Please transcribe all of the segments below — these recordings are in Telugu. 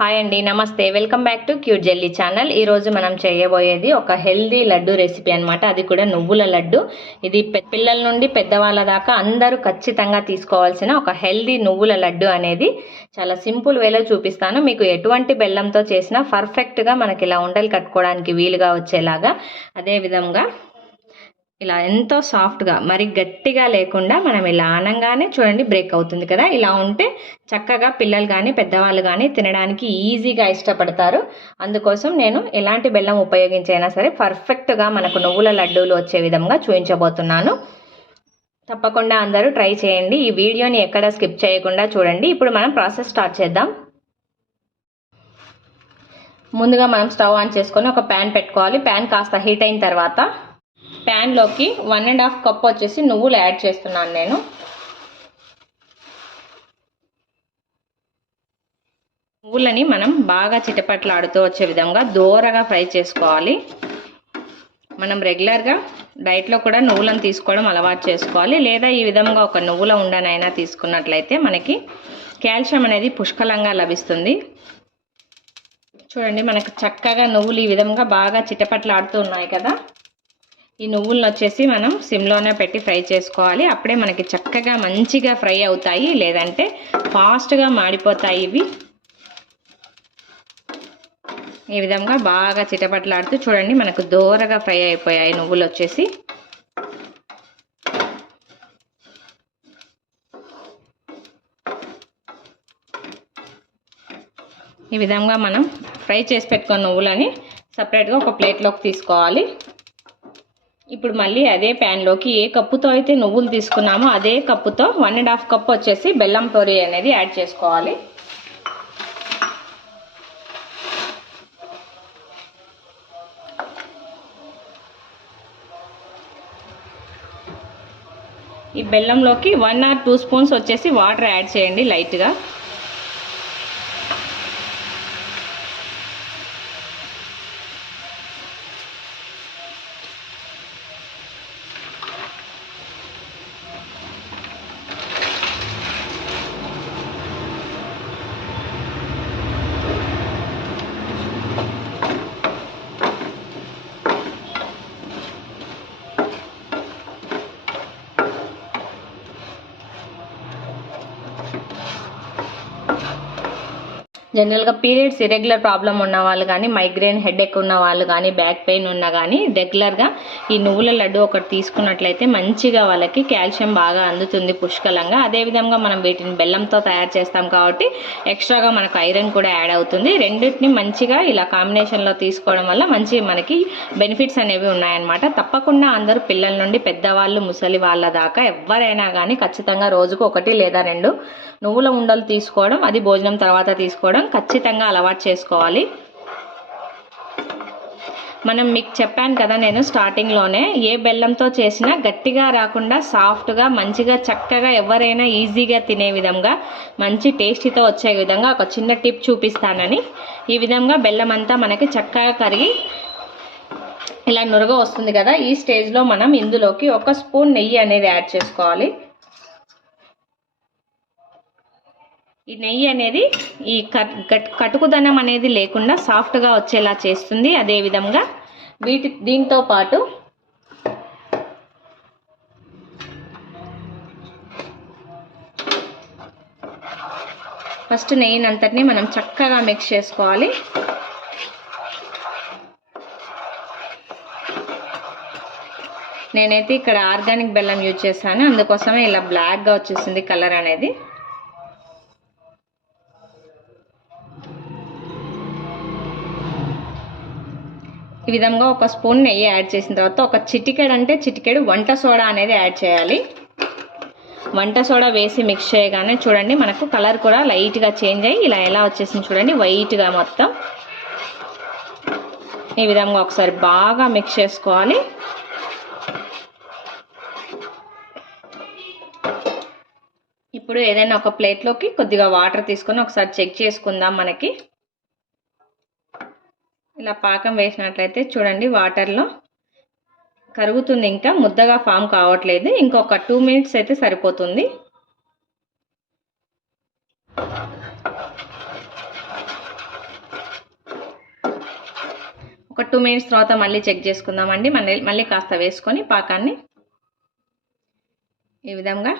హాయ్ అండి నమస్తే. Welcome back to cute jelly channel ఈరోజు మనం చేయబోయేది ఒక హెల్దీ లడ్డు రెసిపీ అనమాట అది కూడా నువ్వుల లడ్డు. ఇది పె- పిల్లల నుండి పెద్దవాళ్ళ దాకా అందరూ ఖచ్చితంగా తీసుకోవాల్సిన ఒక హెల్దీ నువ్వుల లడ్డు అనేది. చాలా సింపుల్ వేలో చూపిస్తాను. మీకు ఎటువంటి బెల్లంతో చేసినా పర్ఫెక్ట్గా మనకి ఇలా ఉండలు కట్టుకోవడానికి వీలుగా వచ్చేలాగా అదేవిధంగా ఇలా ఎంతో సాఫ్ట్గా మరి గట్టిగా లేకుండా మనం ఇలా ఆనంగానే చూడండి బ్రేక్ అవుతుంది కదా. ఇలా ఉంటే చక్కగా పిల్లలు కానీ పెద్దవాళ్ళు కానీ తినడానికి ఈజీగా ఇష్టపడతారు. అందుకోసం నేను ఎలాంటి బెల్లం ఉపయోగించైనా సరే పర్ఫెక్ట్గా మనకు నువ్వుల లడ్డూలు వచ్చే విధంగా చూపించబోతున్నాను తప్పకుండా అందరూ ట్రై చేయండి. ఈ వీడియోని ఎక్కడ స్కిప్ చేయకుండా చూడండి. ఇప్పుడు మనం ప్రాసెస్ స్టార్ట్ చేద్దాం. ముందుగా మనం స్టవ్ ఆన్ చేసుకొని ఒక ప్యాన్ పెట్టుకోవాలి. ప్యాన్ కాస్త హీట్ అయిన తర్వాత ప్యాన్లోకి వన్ అండ్ హాఫ్ కప్ వచ్చేసి నువ్వులు యాడ్ చేస్తున్నాను నేను. నువ్వులని మనం బాగా చిటపట్లాడుతూ వచ్చే విధంగా దూరగా ఫ్రై చేసుకోవాలి. మనం రెగ్యులర్గా డైట్లో కూడా నువ్వులను తీసుకోవడం అలవాటు చేసుకోవాలి. లేదా ఈ విధంగా ఒక నువ్వుల ఉండనైనా తీసుకున్నట్లయితే మనకి కాల్షియం అనేది పుష్కలంగా లభిస్తుంది. చూడండి మనకు చక్కగా నువ్వులు ఈ విధంగా బాగా చిటపట్లాడుతూ ఉన్నాయి కదా. ఈ నువ్వులను వచ్చేసి మనం సిమ్లోనే పెట్టి ఫ్రై చేసుకోవాలి. అప్పుడే మనకి చక్కగా మంచిగా ఫ్రై అవుతాయి. లేదంటే ఫాస్ట్గా మాడిపోతాయి ఇవి. ఈ విధంగా బాగా చిటపట్లాడుతూ చూడండి మనకు దూరగా ఫ్రై అయిపోయాయి నువ్వులు వచ్చేసి. ఈ విధంగా మనం ఫ్రై చేసి పెట్టుకున్న నువ్వులని సపరేట్గా ఒక ప్లేట్లోకి తీసుకోవాలి. ఇప్పుడు మళ్ళీ అదే ప్యాన్లోకి ఏ కప్పుతో అయితే నువ్వులు తీసుకున్నామో అదే కప్పుతో వన్ అండ్ హాఫ్ కప్ వచ్చేసి బెల్లం పొరి అనేది యాడ్ చేసుకోవాలి. ఈ బెల్లంలోకి వన్ ఆర్ టూ స్పూన్స్ వచ్చేసి వాటర్ యాడ్ చేయండి లైట్గా జనరల్గా పీరియడ్స్ ఇరెగ్యులర్ ప్రాబ్లం ఉన్న వాళ్ళు కానీ మైగ్రేన్ హెడేక్ ఉన్న వాళ్ళు కానీ బ్యాక్ పెయిన్ ఉన్నా కానీ రెగ్యులర్గా ఈ నువ్వుల లడ్డు ఒకటి తీసుకున్నట్లయితే మంచిగా వాళ్ళకి కాల్షియం బాగా అందుతుంది పుష్కలంగా. అదేవిధంగా మనం వీటిని బెల్లంతో తయారు చేస్తాం కాబట్టి ఎక్స్ట్రాగా మనకు ఐరన్ కూడా యాడ్ అవుతుంది. రెండింటిని మంచిగా ఇలా కాంబినేషన్లో తీసుకోవడం వల్ల మంచి మనకి బెనిఫిట్స్ అనేవి ఉన్నాయన్నమాట. తప్పకుండా అందరూ పిల్లల నుండి పెద్దవాళ్ళు ముసలి వాళ్ళ దాకా ఎవరైనా కానీ ఖచ్చితంగా రోజుకు ఒకటి లేదా రెండు నువ్వుల ఉండలు తీసుకోవడం అది భోజనం తర్వాత తీసుకోవడం ఖచ్చితంగా అలవాటు చేసుకోవాలి. మనం మీకు చెప్పాను కదా నేను స్టార్టింగ్లోనే ఏ బెల్లంతో చేసినా గట్టిగా రాకుండా సాఫ్ట్గా మంచిగా చక్కగా ఎవరైనా ఈజీగా తినే విధంగా మంచి టేస్టీతో వచ్చే విధంగా ఒక చిన్న టిప్ చూపిస్తానని. ఈ విధంగా బెల్లం అంతా మనకి చక్కగా కరిగి ఇలా నురగ వస్తుంది కదా ఈ స్టేజ్లో మనం ఇందులోకి ఒక స్పూన్ నెయ్యి అనేది యాడ్ చేసుకోవాలి. ఈ నెయ్యి అనేది ఈ కట్ కటుకుదనం అనేది లేకుండా సాఫ్ట్గా వచ్చేలా చేస్తుంది అదేవిధంగా వీటి దీంతో పాటు ఫస్ట్ నెయ్యిని అంతటిని మనం చక్కగా మిక్స్ చేసుకోవాలి. నేనైతే ఇక్కడ ఆర్గానిక్ బెల్లం యూజ్ చేశాను. అందుకోసమే ఇలా బ్లాక్గా వచ్చేసింది కలర్ అనేది. ఈ విధంగా ఒక స్పూన్ నెయ్యి యాడ్ చేసిన తర్వాత ఒక చిటికెడు అంటే చిటికెడు వంట సోడా అనేది యాడ్ చేయాలి. వంట సోడా వేసి మిక్స్ చేయగానే చూడండి మనకు కలర్ కూడా లైట్గా చేంజ్ అయ్యి ఇలా ఎలా వచ్చేసింది చూడండి వైట్గా మొత్తం. ఈ విధంగా ఒకసారి బాగా మిక్స్ చేసుకోవాలి. ఇప్పుడు ఏదైనా ఒక ప్లేట్లోకి కొద్దిగా వాటర్ తీసుకొని ఒకసారి చెక్ చేసుకుందాం మనకి. ఇలా పాకం వేసినట్లయితే చూడండి వాటర్లో కరుగుతుంది ఇంకా ముద్దగా ఫామ్ కావట్లేదు. ఇంకొక టూ మినిట్స్ అయితే సరిపోతుంది. ఒక టూ మినిట్స్ తర్వాత మళ్ళీ చెక్ చేసుకుందామండి. మళ్ళీ మళ్ళీ కాస్త వేసుకొని పాకాన్ని ఈ విధంగా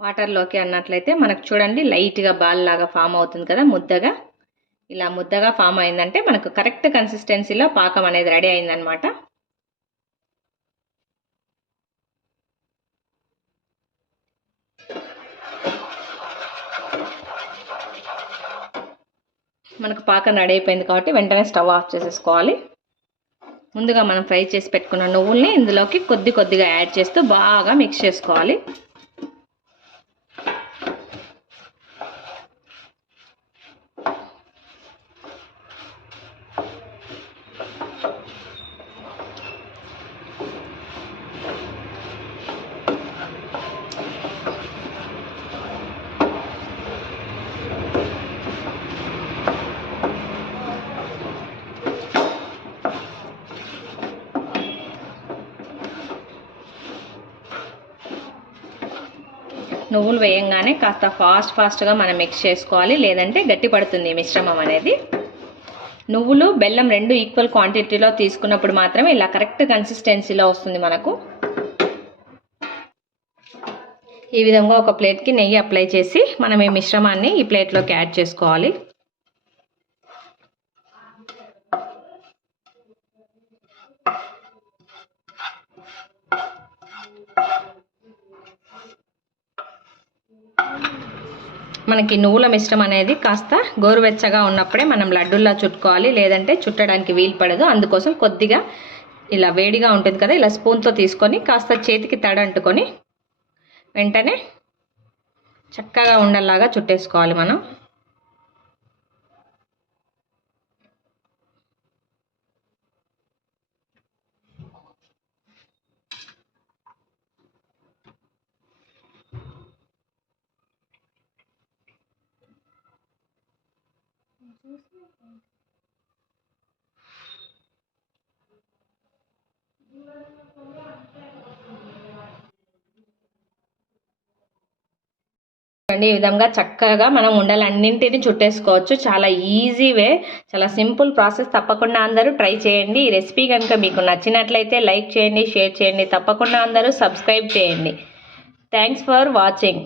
వాటర్లోకి అన్నట్లయితే మనకు చూడండి లైట్గా బాల్ లాగా ఫామ్ అవుతుంది కదా ముద్దగా. ఇలా ముద్దగా ఫామ్ అయిందంటే మనకు కరెక్ట్ కన్సిస్టెన్సీలో పాకం అనేది రెడీ అయిందనమాట మనకు పాకం రెడీ అయిపోయింది కాబట్టి వెంటనే స్టవ్ ఆఫ్ చేసేసుకోవాలి. ముందుగా మనం ఫ్రై చేసి పెట్టుకున్న నువ్వుల్ని ఇందులోకి కొద్ది కొద్దిగా యాడ్ చేస్తూ బాగా మిక్స్ చేసుకోవాలి. నువ్వులు వేయంగానే కాస్త ఫాస్ట్ ఫాస్ట్గా మనం మిక్స్ చేసుకోవాలి. లేదంటే గట్టి పడుతుంది ఈ మిశ్రమం అనేది. నువ్వులు బెల్లం రెండు ఈక్వల్ క్వాంటిటీలో తీసుకున్నప్పుడు మాత్రమే ఇలా కరెక్ట్ కన్సిస్టెన్సీలో వస్తుంది మనకు. ఈ విధంగా ఒక ప్లేట్కి నెయ్యి అప్లై చేసి మనం ఈ మిశ్రమాన్ని ఈ ప్లేట్లోకి యాడ్ చేసుకోవాలి. మనకి నువ్వుల మిశ్రమం అనేది కాస్త గోరువెచ్చగా ఉన్నప్పుడే మనం లడ్డూల్లా చుట్టుకోవాలి. లేదంటే చుట్టడానికి వీలు పడదు. అందుకోసం కొద్దిగా ఇలా వేడిగా ఉంటుంది కదా ఇలా స్పూన్తో తీసుకొని కాస్త చేతికి తడంటుకొని వెంటనే చక్కగా ఉండేలాగా చుట్టేసుకోవాలి మనం. చూడండి ఈ విధంగా చక్కగా మనం ఉండలన్నింటిని చుట్టేసుకోవచ్చు. చాలా ఈజీ వే చాలా సింపుల్ ప్రాసెస్. తప్పకుండా అందరూ ట్రై చేయండి. ఈ రెసిపీ కనుక మీకు నచ్చినట్లయితే లైక్ చేయండి షేర్ చేయండి. తప్పకుండా అందరూ సబ్స్క్రైబ్ చేయండి. Thanks for watching.